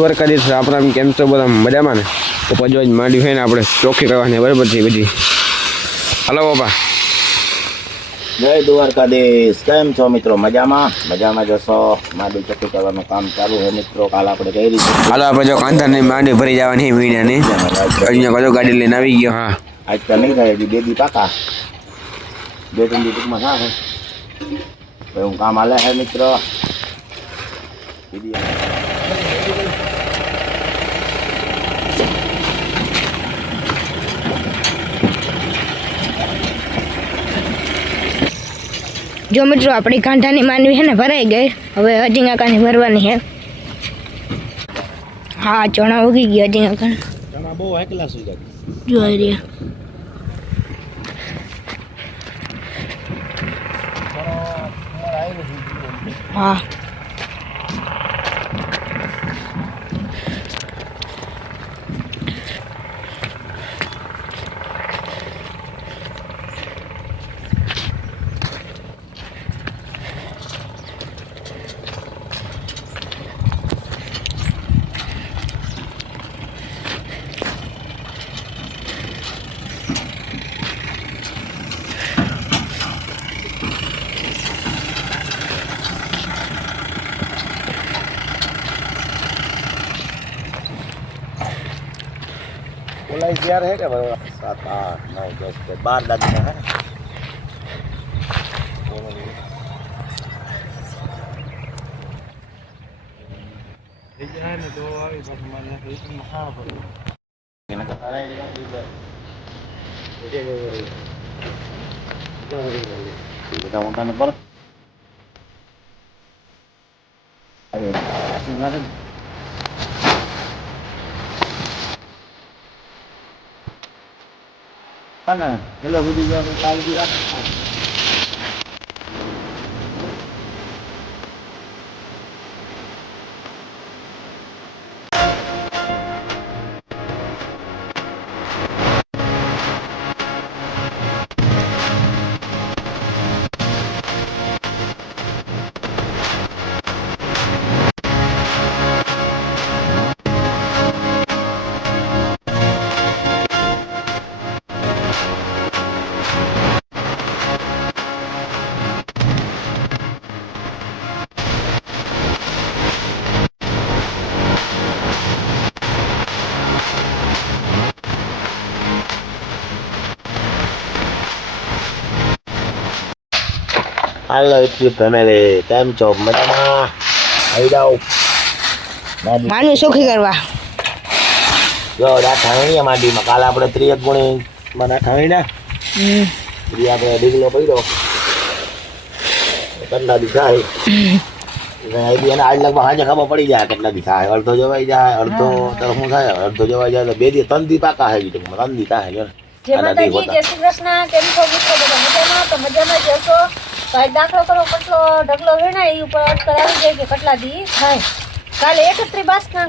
દ્વારકાધીશ આપણા કેમ છો બધા મજામાં ને? તો પછી માંડ્યું છે ને આપણે ચોખ્ખી કરવાની બરાબર છે બધી. હલો બાપા, જય દ્વારકાધીશ. કેમ છો મિત્રો? મજામાં જશો. માંડવી ચોખ્ખી કરવાનું કામ ચાલુ છે મિત્રો. કાલ આપણે કઈ રીતે હાલો આપણે જો કાંધાની માંડવી ભરી જવાની વીણાની અહીંયા કજો ગાડી લઈને આવી ગયો. હા આજ તો નહીં થાય, બે દી પાકા, 2-3 દી ટૂંકમાં થાય એવું કામ હાલે છે મિત્રો. જો મિત્રો આપણી કાંઠાની માંડવી છે ને ભરાઈ ગઈ. હવે હજી કાકાની ભરવાની છે. હા ચણા ઉગી ગયા હજી કાકા. ચણા બહુ એકલા સુઈ જોઈ રહ્યા. હા बोला यार है क्या 7 8 9 10 12 दादी है तो આવી બસ મને રીતમાં હા પડે એના કરાય બધા મોટાને પર અરે સુનારે ana hello video kali dia Halo YouTube family, કેમ છો? મજામાં? આવી જાઓ. માંડવી ચોખ્ખી કરવા. જો ઠાણીયા માંડીમાં કાલ આપણે 30 ગુણી માં ઠાણીના આપણે ડીગલો પડ્યો કેટલા દી થાય એને આજ લગભગ હાજે ખબર પડી જાય કેટલા દી થાય. અડધો જવાઈ જાય, અડધો તો શું થાય, અડધો જવાઈ જાય તો 2 દી 3 દી પાકા છે. 3 દી થાય જય માતાજી, જય શ્રી કૃષ્ણ. કેમ છો મિત્રો? બધા મજામાં? તો મજામાં જશો. ભાઈ દાખલો કરો કેટલો ઢગલો વીણાય એ ઉપર અટકર આવી જાય કે કેટલા દી થાય. કાલે 31 બાસના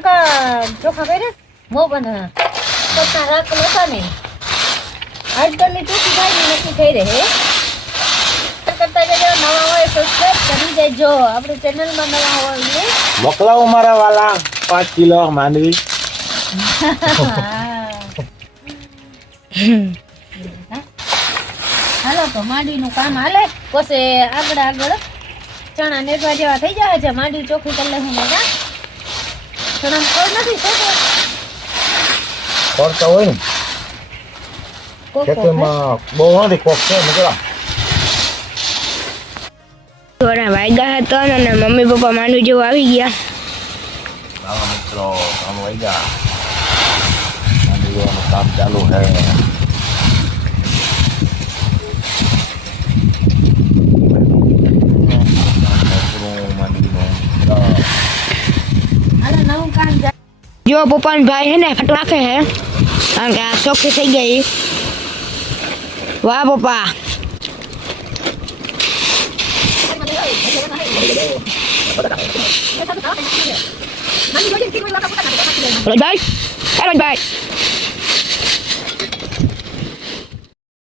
ચોખા કર્યા મો બંધ પત્તા રાખેલ હતા ને આજકાલની ટૂંકી ભાઈ નક્કી થઈ રહે કરતા જજો. નવા હોય સબસ્ક્રાઈબ કરી દેજો. આપણી ચેનલમાં નવા હોય મોકલાવો મારા વાલા 5 કિલો માંડવી. હાલો તો માંડવીનું કામ હાલે પછી આગળ ચણા નેરવા જેવા થઈ જાય છે. માંડવી ચોખ્ખી કરી લેવું મજા. ચણા ખોર નથી ખોરતા હોય ને ખેતીમાં બહુ નથી કોક છે નીકળા વાગ્યા હતા અને મમ્મી પપ્પા માંડવી જેવું આવી ગયા. આવા મિત્રો કામ વહી ગયા. માંડવીનું કામ ચાલુ છે. જો પપ્પાનો ભાઈ છે ને ફટો રાખે છે કારણ કે આ ચોખ્ખી થઈ ગઈ. વાહ પપ્પા. રોજભાઈ રોજભાઈ